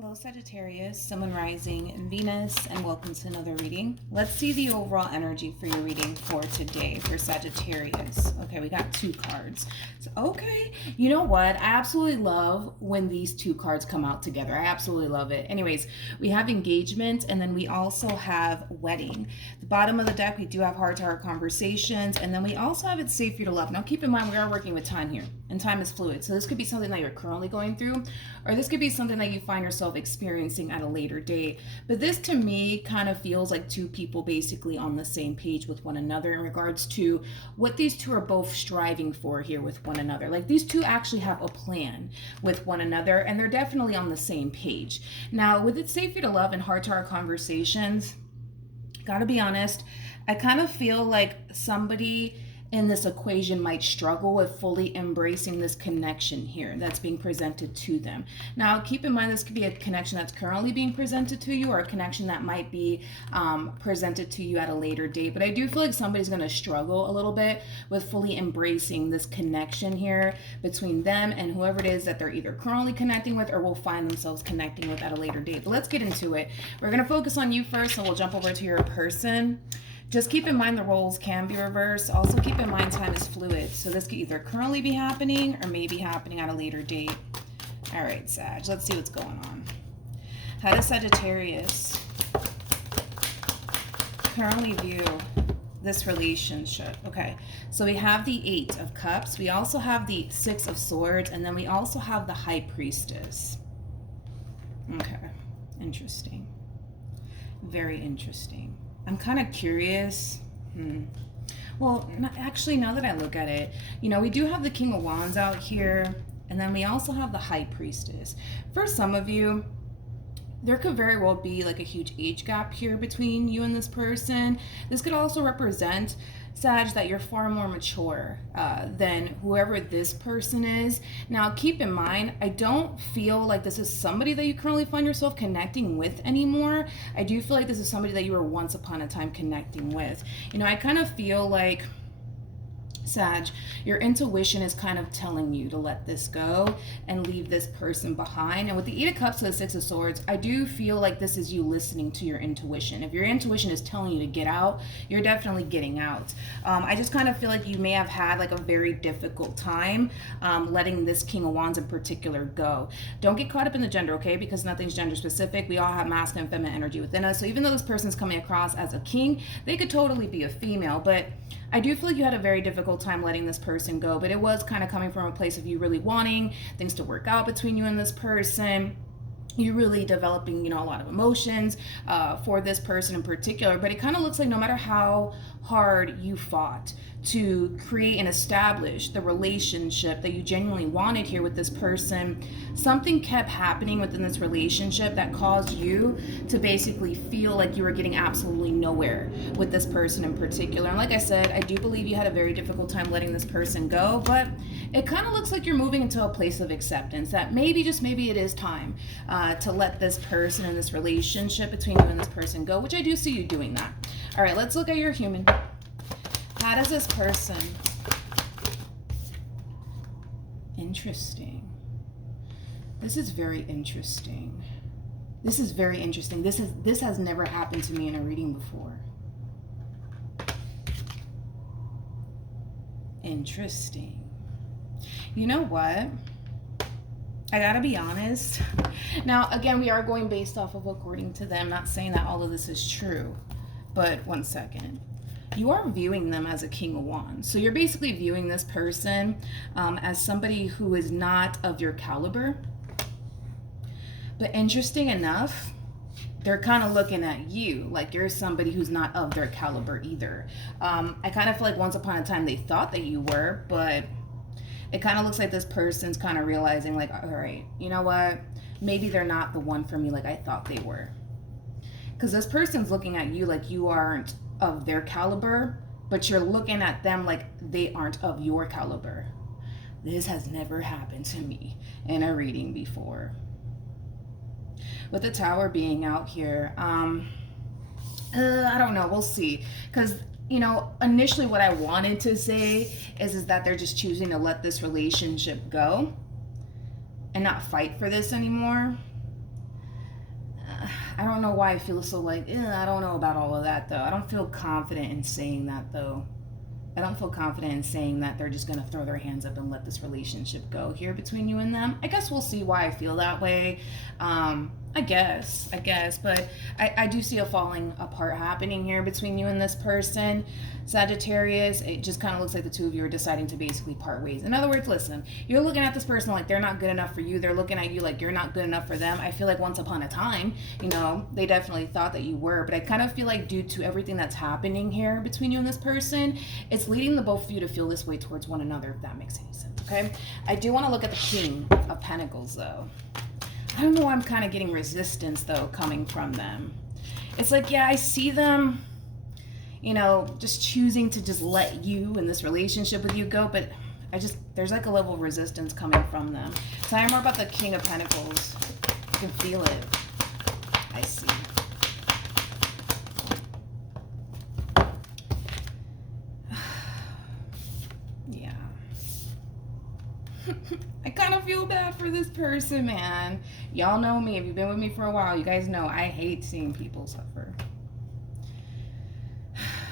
Hello Sagittarius, Sun, Moon, Rising, and Venus, and welcome to another reading. Let's see the overall energy for your reading for today for Sagittarius. Okay, we got two cards. So, okay, you know what? I absolutely love when these two cards come out together. I absolutely love it. Anyways, we have engagement, and then we also have wedding. The bottom of the deck, we do have heart-to-heart conversations, and then we also have it's safe for you to love. Now, keep in mind, we are working with time here, and time is fluid. So this could be something that you're currently going through, or this could be something that you find yourself experiencing at a later date. But this to me kind of feels like two people basically on the same page with one another in regards to what these two are both striving for here with one another. Like these two actually have a plan with one another, and they're definitely on the same page. Now, with It's Safe for You to Love and heart-to-heart conversations, gotta be honest, I kind of feel like somebody in this equation might struggle with fully embracing this connection here that's being presented to them. Now, keep in mind, this could be a connection that's currently being presented to you or a connection that might be presented to you at a later date. But I do feel like somebody's going to struggle a little bit with fully embracing this connection here between them and whoever it is that they're either currently connecting with or will find themselves connecting with at a later date. But let's get into it. We're going to focus on you first, and we'll jump over to your person. Just keep in mind the roles can be reversed. Also keep in mind time is fluid. So this could either currently be happening or maybe happening at a later date. All right, Sag, let's see what's going on. How does Sagittarius currently view this relationship? Okay, so we have the Eight of Cups. We also have the Six of Swords. And then we also have the High Priestess. Okay, interesting. Very interesting. I'm kind of curious. Well, actually, now that I look at it, we do have the King of Wands out here, and then we also have the High Priestess. For some of you, there could very well be like a huge age gap here between you and this person. This could also represent, Sag, that you're far more mature than whoever this person is. Now, keep in mind, I don't feel like this is somebody that you currently find yourself connecting with anymore. I do feel like this is somebody that you were once upon a time connecting with. I kind of feel like, Sag, your intuition is kind of telling you to let this go and leave this person behind. And with the Eight of Cups to the Six of Swords, I do feel like this is you listening to your intuition. If your intuition is telling you to get out, you're definitely getting out. I just kind of feel like you may have had like a very difficult time letting this King of Wands in particular go. Don't get caught up in the gender, okay? Because nothing's gender specific. We all have masculine and feminine energy within us. So even though this person's coming across as a king, they could totally be a female. But I do feel like you had a very difficult time letting this person go, but it was kind of coming from a place of you really wanting things to work out between you and this person. You really developing, a lot of emotions for this person in particular. But it kind of looks like no matter how hard you fought to create and establish the relationship that you genuinely wanted here with this person, something kept happening within this relationship that caused you to basically feel like you were getting absolutely nowhere with this person in particular. And like I said, I do believe you had a very difficult time letting this person go, but it kind of looks like you're moving into a place of acceptance that maybe, just maybe, it is time to let this person and this relationship between you and this person go, which I do see you doing that. All right, let's look at your human. How does this person... Interesting. This is very interesting. This is very interesting. This has never happened to me in a reading before. Interesting. You know what? I gotta be honest. Now, again, we are going based off of according to them, not saying that all of this is true. But one second. You are viewing them as a King of Wands. So you're basically viewing this person as somebody who is not of your caliber. But interesting enough, they're kind of looking at you like you're somebody who's not of their caliber either. I kind of feel like once upon a time they thought that you were, but it kind of looks like this person's kind of realizing like, all right, you know what? Maybe they're not the one for me like I thought they were. Because this person's looking at you like you aren't of their caliber, but you're looking at them like they aren't of your caliber. This has never happened to me in a reading before. With the Tower being out here, I don't know, we'll see. Because, initially what I wanted to say is that they're just choosing to let this relationship go and not fight for this anymore. I don't know why I feel so like, I don't know about all of that though. I don't feel confident in saying that though. I don't feel confident in saying that they're just going to throw their hands up and let this relationship go here between you and them. I guess we'll see why I feel that way. I guess, but I do see a falling apart happening here between you and this person, Sagittarius. It just kind of looks like the two of you are deciding to basically part ways. In other words, listen, you're looking at this person like they're not good enough for you. They're looking at you like you're not good enough for them. I feel like once upon a time, they definitely thought that you were, but I kind of feel like due to everything that's happening here between you and this person, it's leading the both of you to feel this way towards one another, if that makes any sense, okay? I do want to look at the King of Pentacles, though. I don't know why I'm kind of getting resistance, though, coming from them. It's like, yeah, I see them, just choosing to just let you in this relationship with you go, but there's like a level of resistance coming from them. Tell me more about the King of Pentacles. You can feel it. I see. Yeah. I kind of feel bad for this person, man. Y'all know me. If you've been with me for a while, you guys know I hate seeing people suffer.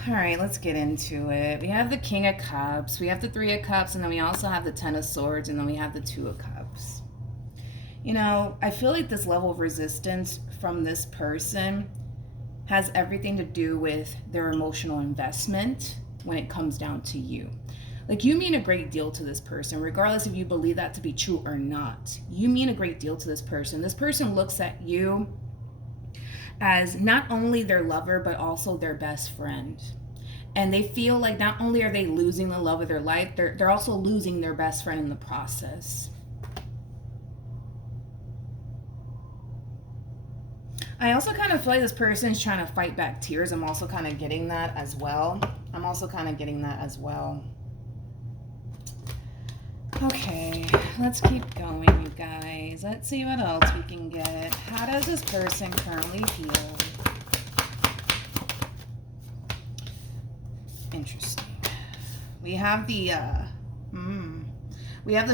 All right, let's get into it. We have the King of Cups, we have the Three of Cups, and then we also have the Ten of Swords, and then we have the Two of Cups. I feel like this level of resistance from this person has everything to do with their emotional investment when it comes down to you. Like, you mean a great deal to this person, regardless if you believe that to be true or not. You mean a great deal to this person. This person looks at you as not only their lover, but also their best friend. And they feel like not only are they losing the love of their life, they're also losing their best friend in the process. I also kind of feel like this person's trying to fight back tears. I'm also kind of getting that as well. Okay, let's keep going, you guys. Let's see what else we can get. How does this person currently feel? Interesting. We have the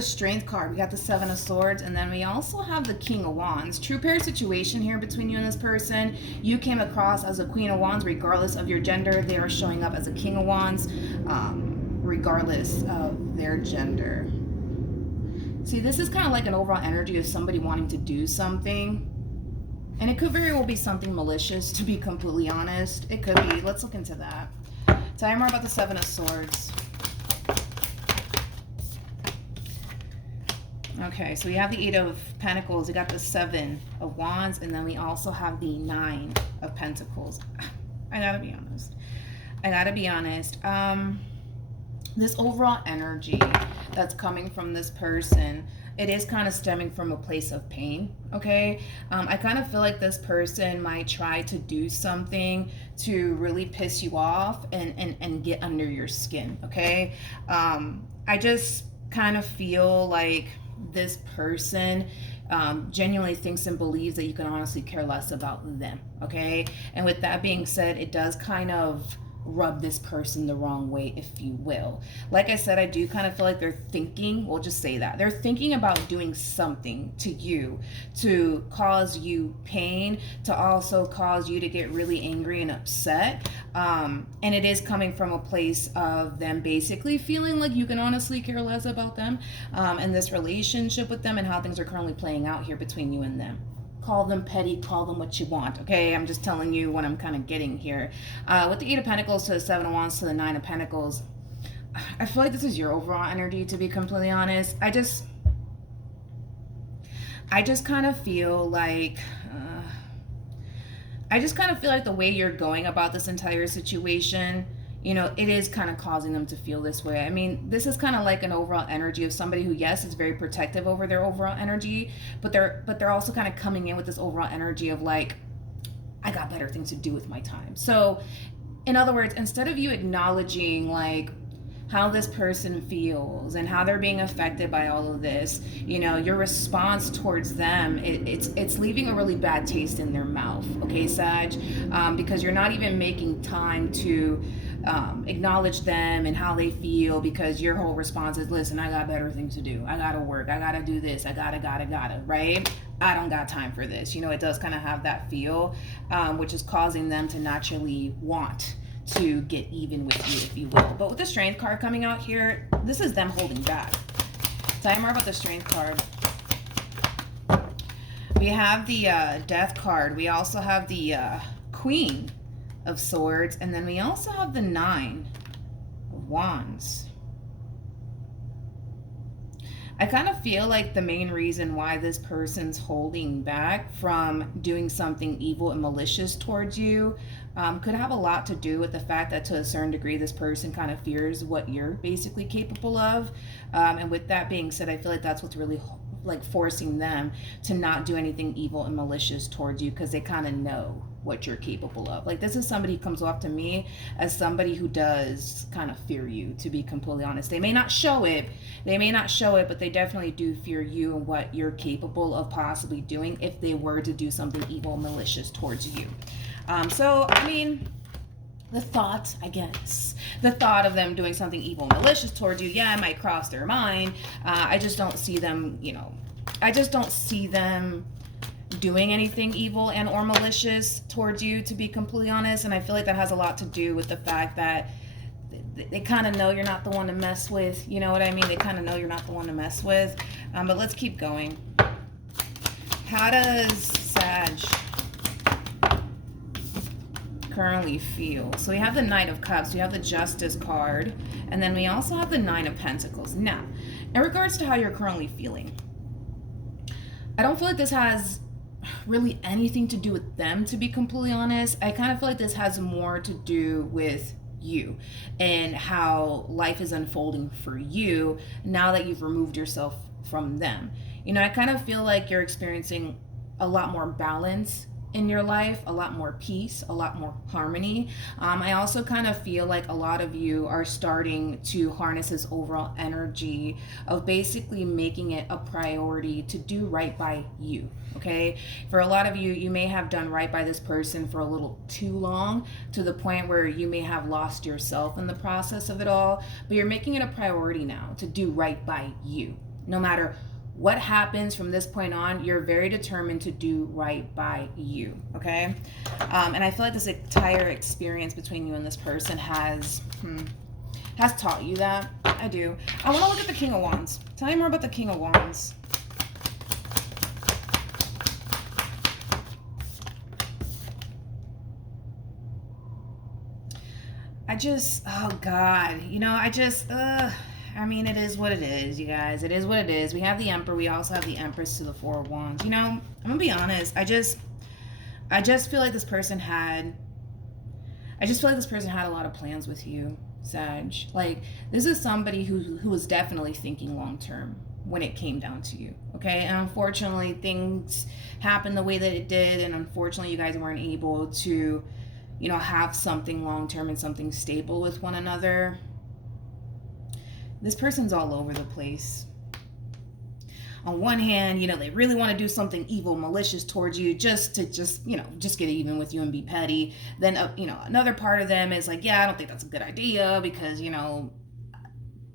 Strength card. We got the Seven of Swords, and then we also have the King of Wands. True pair situation here between you and this person. You came across as a Queen of Wands, regardless of your gender. They are showing up as a King of Wands, regardless of their gender. See, this is kind of like an overall energy of somebody wanting to do something. And it could very well be something malicious, to be completely honest. It could be. Let's look into that. Tell me more about the Seven of Swords. Okay, so we have the Eight of Pentacles. We got the Seven of Wands. And then we also have the Nine of Pentacles. I gotta be honest. This overall energy that's coming from this person, it is kind of stemming from a place of pain, okay? I kind of feel like this person might try to do something to really piss you off and get under your skin, okay? I just kind of feel like this person genuinely thinks and believes that you can honestly care less about them, okay? And with that being said, it does kind of rub this person the wrong way, if you will. Like I said, I do kind of feel like they're thinking, we'll just say that, they're thinking about doing something to you to cause you pain, to also cause you to get really angry and upset. And it is coming from a place of them basically feeling like you can honestly care less about them and this relationship with them and how things are currently playing out here between you and them. Call them petty, call them what you want, okay? I'm just telling you what I'm kind of getting here. With the Eight of Pentacles to the Seven of Wands to the Nine of Pentacles, I feel like this is your overall energy, to be completely honest. I just kind of feel like the way you're going about this entire situation, it is kind of causing them to feel this way. I mean, this is kind of like an overall energy of somebody who, yes, is very protective over their overall energy, but they're also kind of coming in with this overall energy of like, I got better things to do with my time. So, in other words, instead of you acknowledging like how this person feels and how they're being affected by all of this, your response towards them, it's leaving a really bad taste in their mouth, okay, Sag? Because you're not even making time to acknowledge them and how they feel, because your whole response is, listen, I got better things to do. I gotta work. I gotta do this. I gotta, right? I don't got time for this. It does kind of have that feel, which is causing them to naturally want to get even with you, if you will. But with the Strength card coming out here, this is them holding back. Tell me more about the Strength card. We have the Death card. We also have the Queen of Swords, and then we also have the 9 of Wands. I kind of feel like the main reason why this person's holding back from doing something evil and malicious towards you could have a lot to do with the fact that, to a certain degree, this person kind of fears what you're basically capable of. And with that being said, I feel like that's what's really forcing them to not do anything evil and malicious towards you, because they kind of know what you're capable of. This is somebody who comes off to me as somebody who does kind of fear you, to be completely honest. They may not show it, but they definitely do fear you and what you're capable of possibly doing if they were to do something evil and malicious towards you. So, I mean, the thought of them doing something evil and malicious towards you, yeah, it might cross their mind. I just don't see them, doing anything evil and or malicious towards you, to be completely honest. And I feel like that has a lot to do with the fact that they kind of know you're not the one to mess with. You know what I mean? They kind of know you're not the one to mess with. But let's keep going. How does Sag currently feel? So we have the Knight of Cups, we have the Justice card, and then we also have the 9 of Pentacles. Now, in regards to how you're currently feeling, I don't feel like this has really anything to do with them, to be completely honest. I kind of feel like this has more to do with you and how life is unfolding for you now that you've removed yourself from them. I kind of feel like you're experiencing a lot more balance in your life, a lot more peace, a lot more harmony. I also kind of feel like a lot of you are starting to harness this overall energy of basically making it a priority to do right by you, okay? For a lot of you, you may have done right by this person for a little too long, to the point where you may have lost yourself in the process of it all, but you're making it a priority now to do right by you. No matter what happens from this point on, you're very determined to do right by you, okay? And I feel like this entire experience between you and this person has taught you that. I do. I want to look at the King of Wands. Tell me more about the King of Wands. Oh God, I mean, it is what it is, you guys. It is what it is. We have the Emperor. We also have the Empress to the 4 of Wands. I'm gonna be honest. I just feel like this person had a lot of plans with you, Sag. This is somebody who was definitely thinking long term when it came down to you, okay? And unfortunately, things happened the way that it did, and unfortunately, you guys weren't able to, have something long term and something stable with one another. This person's all over the place. On one hand, they really want to do something evil, malicious towards you just get even with you and be petty. Then, another part of them is like, yeah, I don't think that's a good idea because,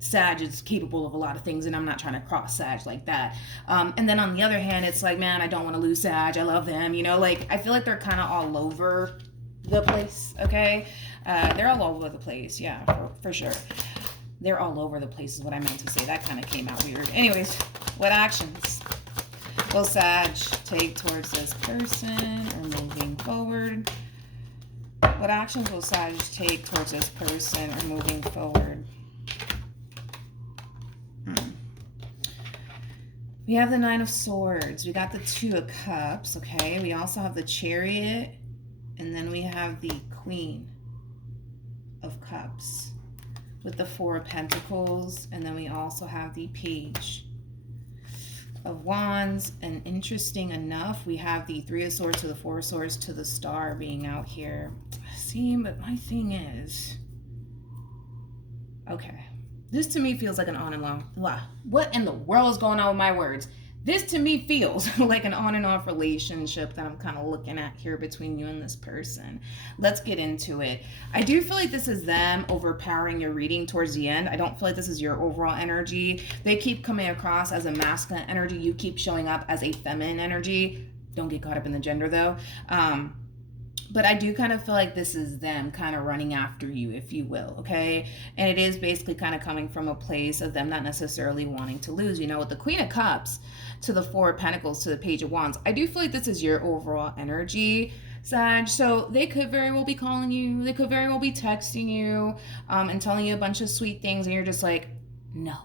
Sag is capable of a lot of things and I'm not trying to cross Sag like that. And then on the other hand, it's like, man, I don't want to lose Sag. I love them. I feel like they're kind of all over the place, okay? They're all over the place, yeah, for sure. They're all over the place is what I meant to say. That kind of came out weird. Anyways, what actions will Sag take towards this person or moving forward? What actions will Sag take towards this person or moving forward? We have the 9 of Swords. We got the 2 of Cups, okay? We also have the Chariot. And then we have the Queen of Cups with the 4 of Pentacles, and then we also have the Page of Wands. And interesting enough, we have the 3 of Swords to the 4 of Swords to the Star being out here. See, but my thing is, okay, this to me feels like an on and long. What in the world is going on with my words? This to me feels like an on and off relationship that I'm kind of looking at here between you and this person. Let's get into it. I do feel like this is them overpowering your reading towards the end. I don't feel like this is your overall energy. They keep coming across as a masculine energy. You keep showing up as a feminine energy. Don't get caught up in the gender though. But I do kind of feel like this is them kind of running after you, if you will, okay? And it is basically kind of coming from a place of them not necessarily wanting to lose. You know, with the Queen of Cups to the Four of Pentacles to the Page of Wands, I do feel like this is your overall energy, Sag. So they could very well be calling you. They could very well be texting you and telling you a bunch of sweet things. And you're just like, no.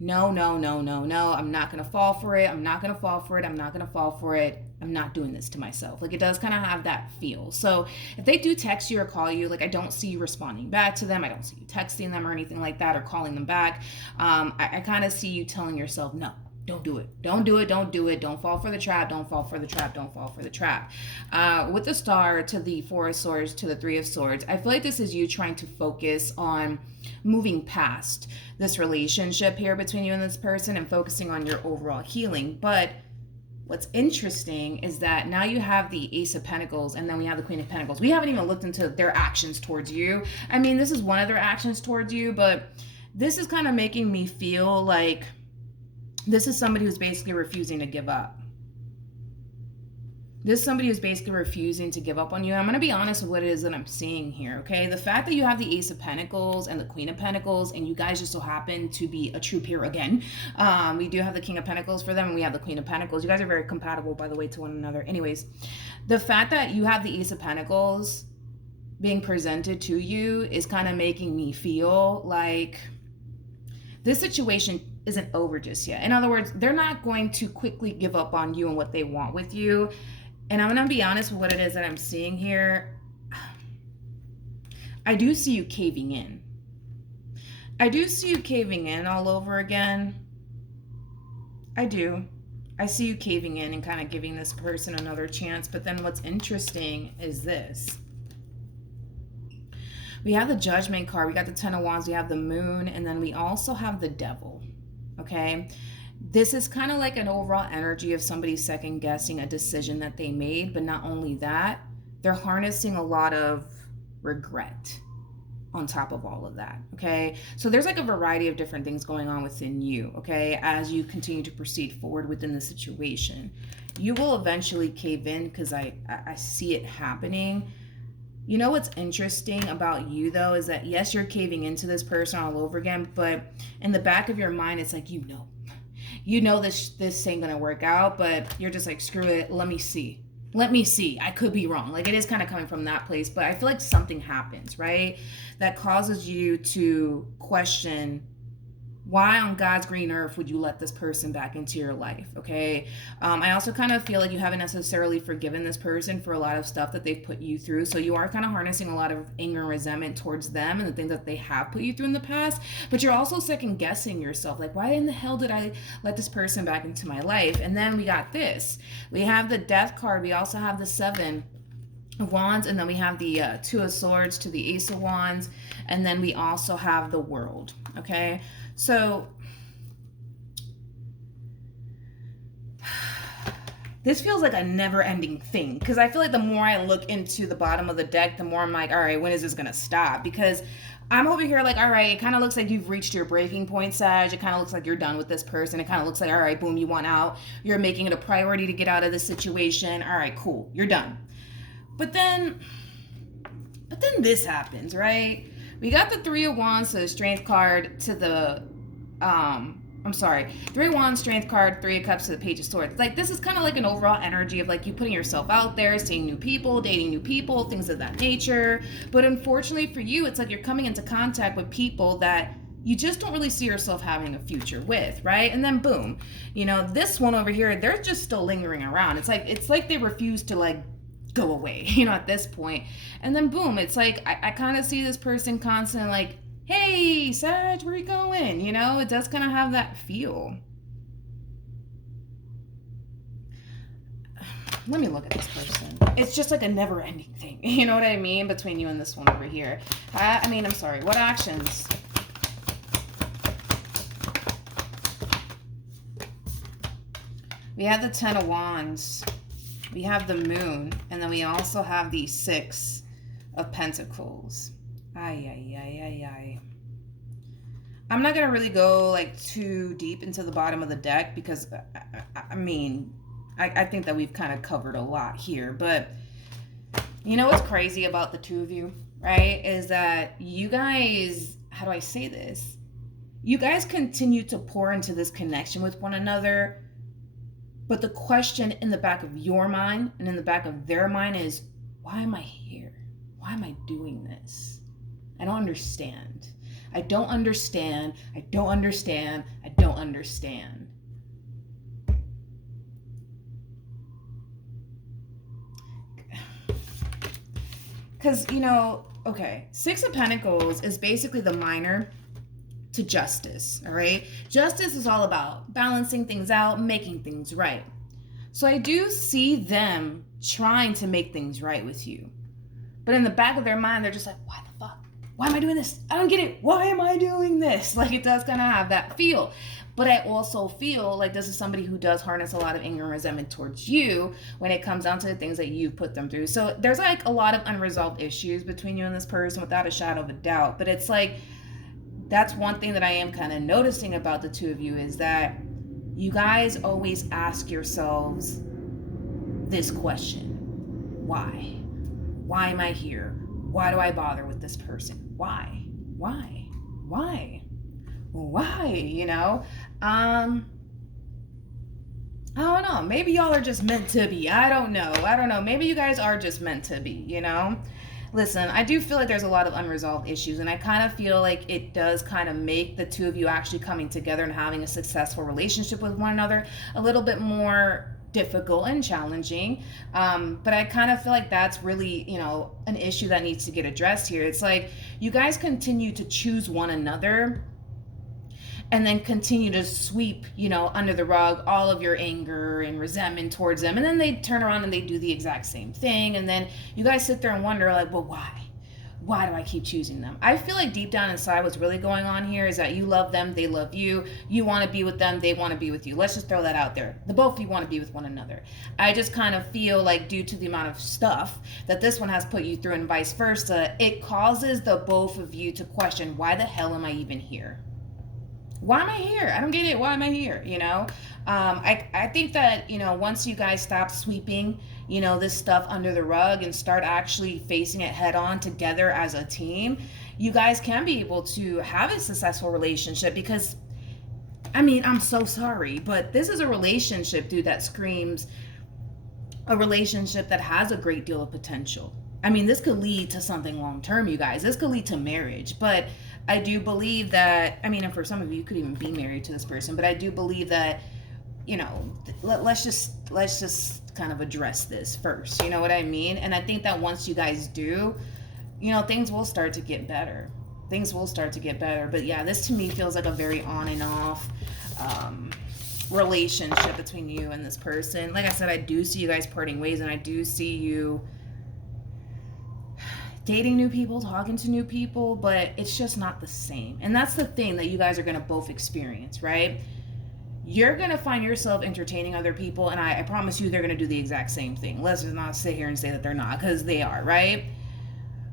No, no, no, no, no. I'm not going to fall for it. I'm not going to fall for it. I'm not going to fall for it. I'm not doing this to myself. Like, it does kind of have that feel. So if they do text you or call you, like, I don't see you responding back to them. I don't see you texting them or anything like that or calling them back. I kind of see you telling yourself, no, don't do it. Don't do it. Don't do it. Don't fall for the trap. Don't fall for the trap. Don't fall for the trap. With the Star to the Four of Swords to the Three of Swords, I feel like this is you trying to focus on moving past this relationship here between you and this person and focusing on your overall healing. But what's interesting is that now you have the Ace of Pentacles and then we have the Queen of Pentacles. We haven't even looked into their actions towards you. I mean, this is one of their actions towards you, but this is kind of making me feel like this is somebody who's basically refusing to give up. This is somebody who's basically refusing to give up on you. I'm going to be honest with what it is that I'm seeing here, okay? The fact that you have the Ace of Pentacles and the Queen of Pentacles, and you guys just so happen to be a true pair again. We do have the King of Pentacles for them, and we have the Queen of Pentacles. You guys are very compatible, by the way, to one another. Anyways, the fact that you have the Ace of Pentacles being presented to you is kind of making me feel like this situation isn't over just yet. In other words, they're not going to quickly give up on you and what they want with you. And I'm going to be honest with what it is that I'm seeing here. I do see you caving in. I do see you caving in all over again. I do. I see you caving in and kind of giving this person another chance. But then what's interesting is this. We have the Judgment card. We got the Ten of Wands. We have the Moon. And then we also have the Devil. Okay? This is kind of like an overall energy of somebody second guessing a decision that they made. But not only that, they're harnessing a lot of regret on top of all of that. Okay? So there's like a variety of different things going on within you. Okay? As you continue to proceed forward within the situation. You will eventually cave in because I see it happening. You know what's interesting about you, though, is that, yes, you're caving into this person all over again, but in the back of your mind, it's like, you know this ain't going to work out, but you're just like, screw it, let me see. I could be wrong. Like, it is kind of coming from that place, but I feel like something happens, right, that causes you to question, why on God's green earth would you let this person back into your life, okay? I also kind of feel like you haven't necessarily forgiven this person for a lot of stuff that they've put you through. So you are kind of harnessing a lot of anger and resentment towards them and the things that they have put you through in the past. But you're also second guessing yourself. Like, why in the hell did I let this person back into my life? And then we got this. We have the Death card. We also have the Seven of Wands, and then we have the Two of Swords to the Ace of Wands, and then we also have the World, okay? So this feels like a never-ending thing, because I feel like the more I look into the bottom of the deck, the more I'm like, all right, when is this gonna stop? Because I'm over here like, all right, it kind of looks like you've reached your breaking point, Sag. It kind of looks like you're done with this person. It kind of looks like, all right, boom, you want out. You're making it a priority to get out of this situation. All right, cool, you're done. But then this happens, right? We got the Three of Wands to the Strength card to the, Three of Wands, Strength card, Three of Cups to the Page of Swords. Like, this is kind of like an overall energy of like you putting yourself out there, seeing new people, dating new people, things of that nature. But unfortunately for you, it's like you're coming into contact with people that you just don't really see yourself having a future with, right? And then boom, you know, this one over here, they're just still lingering around. It's like they refuse to like go away, you know, at this point. And then boom, it's like I kind of see this person constantly like, hey, Sag, where you going? You know, it does kind of have that feel. Let me look at this person. It's just like a never-ending thing. You know what I mean? Between you and this one over here. I'm sorry. What actions? We have the Ten of Wands. We have the Moon. And then we also have the Six of Pentacles. Ay, ay, ay, ay, ay. I'm not going to really go like too deep into the bottom of the deck because, I mean, I think that we've kind of covered a lot here. But you know what's crazy about the two of you, right? Is that you guys, how do I say this? You guys continue to pour into this connection with one another. But the question in the back of your mind and in the back of their mind is, why am I here? Why am I doing this? I don't understand. I don't understand. I don't understand. I don't understand. Because, you know, okay, Six of Pentacles is basically the minor to justice, all right? Justice is all about balancing things out, making things right. So I do see them trying to make things right with you. But in the back of their mind, they're just like, why the fuck? Why am I doing this? I don't get it. Why am I doing this? Like, it does kind of have that feel. But I also feel like this is somebody who does harness a lot of anger and resentment towards you when it comes down to the things that you put them through. So there's like a lot of unresolved issues between you and this person without a shadow of a doubt. But it's like, that's one thing that I am kind of noticing about the two of you is that you guys always ask yourselves this question. Why? Why am I here? Why do I bother with this person? Why? Why? Why? Why? You know? I don't know. Maybe y'all are just meant to be. I don't know. Maybe you guys are just meant to be, you know? Listen, I do feel like there's a lot of unresolved issues, and I kind of feel like it does kind of make the two of you actually coming together and having a successful relationship with one another a little bit more difficult and challenging. But I kind of feel like that's really, you know, an issue that needs to get addressed here. It's like you guys continue to choose one another and then continue to sweep, you know, under the rug all of your anger and resentment towards them. And then they turn around and they do the exact same thing. And then you guys sit there and wonder, like, well, why? Why do I keep choosing them? I feel like deep down inside what's really going on here is that you love them, they love you. You want to be with them, they want to be with you. Let's just throw that out there. The both of you want to be with one another. I just kind of feel like due to the amount of stuff that this one has put you through and vice versa, it causes the both of you to question, why the hell am I even here? Why am I here? I don't get it. Why am I here? You know, I think that, you know, once you guys stop sweeping, you know, this stuff under the rug and start actually facing it head on together as a team, you guys can be able to have a successful relationship because, I mean, I'm so sorry, but this is a relationship, dude, that screams a relationship that has a great deal of potential. I mean, this could lead to something long-term, you guys. This could lead to marriage, but I do believe that, I mean, and for some of you, you could even be married to this person, but I do believe that, you know, let's just kind of address this first, you know what I mean? And I think that once you guys do, you know, things will start to get better. Things will start to get better. But yeah, this to me feels like a very on and off relationship between you and this person. Like I said, I do see you guys parting ways, and I do see you dating new people, talking to new people, but it's just not the same. And that's the thing that you guys are going to both experience, right? You're going to find yourself entertaining other people, and I promise you they're going to do the exact same thing. Let's just not sit here and say that they're not, because they are, right?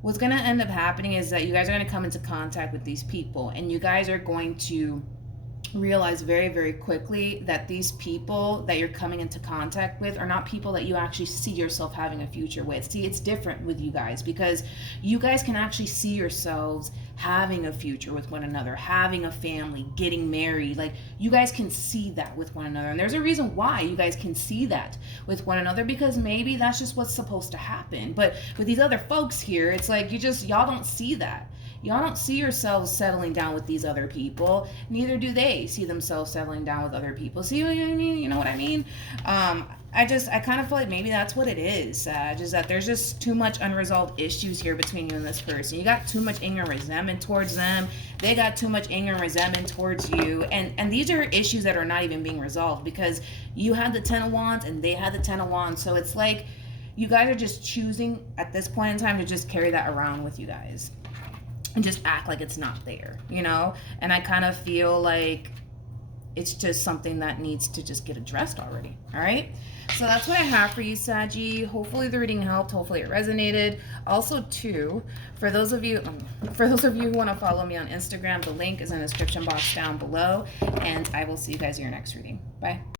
What's going to end up happening is that you guys are going to come into contact with these people, and you guys are going to realize very, very quickly that these people that you're coming into contact with are not people that you actually see yourself having a future with. See, it's different with you guys because you guys can actually see yourselves having a future with one another, having a family, getting married. Like, you guys can see that with one another. And there's a reason why you guys can see that with one another, because maybe that's just what's supposed to happen. But with these other folks here, it's like y'all don't see that. Y'all don't see yourselves settling down with these other people. Neither do they see themselves settling down with other people. See what I mean? You know what I mean? I kind of feel like maybe that's what it is. Just that there's just too much unresolved issues here between you and this person. You got too much anger and resentment towards them. They got too much anger and resentment towards you. And these are issues that are not even being resolved because you had the Ten of Wands and they had the Ten of Wands. So it's like you guys are just choosing at this point in time to just carry that around with you guys and just act like it's not there, you know? And I kind of feel like it's just something that needs to just get addressed already. All right. So that's what I have for you, Saggy. Hopefully the reading helped. Hopefully it resonated. Also, too, for those of you who want to follow me on Instagram, the link is in the description box down below. And I will see you guys in your next reading. Bye.